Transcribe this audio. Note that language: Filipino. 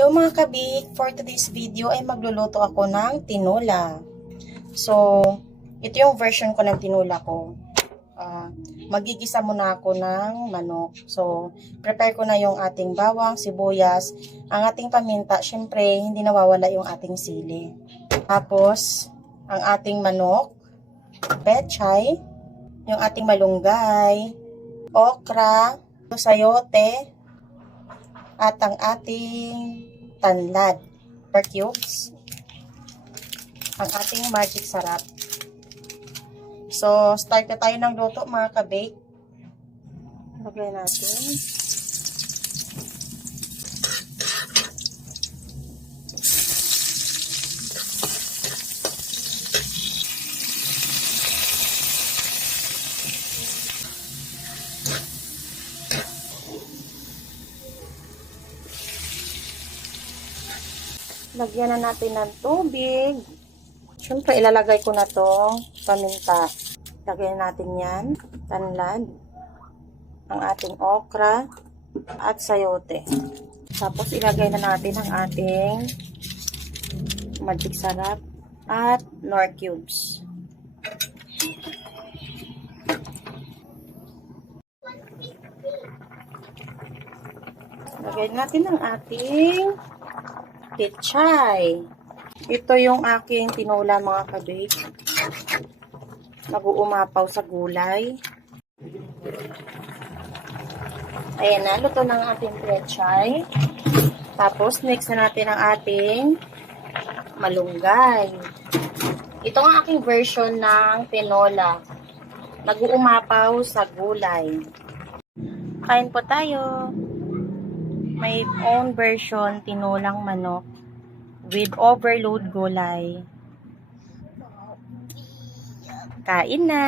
Hello mga kabik, for today's video ay magluluto ako ng tinola. So, ito yung version ko ng tinola ko. Magigisa muna ako ng manok. So, prepare ko na yung ating bawang, sibuyas, ang ating paminta. Syempre, hindi nawawala yung ating sili. Tapos, ang ating manok, pechay, yung ating malunggay, okra, sayote, at ang ating tanlad per cubes, ang ating magic sarap. So, start na tayo ng luto mga kabake. Lagay natin. Lagyan na natin ng tubig. Siyempre, ilalagay ko na tong paminta. Lagyan natin yan. Tanlad. Ang ating okra. At sayote. Tapos, ilagay na natin ang ating magic sarap. At nor cubes. Lagay natin ang ating pechay. Ito yung aking tinola mga kabik. Nag-uumapaw sa gulay. Ayan na, luto ng ating pechay. Tapos, mix na natin ang ating malunggay. Ito ang aking version ng tinola. Nag-uumapaw sa gulay. Kain po tayo. May own version, tinolang manok with overload gulay. Kain na!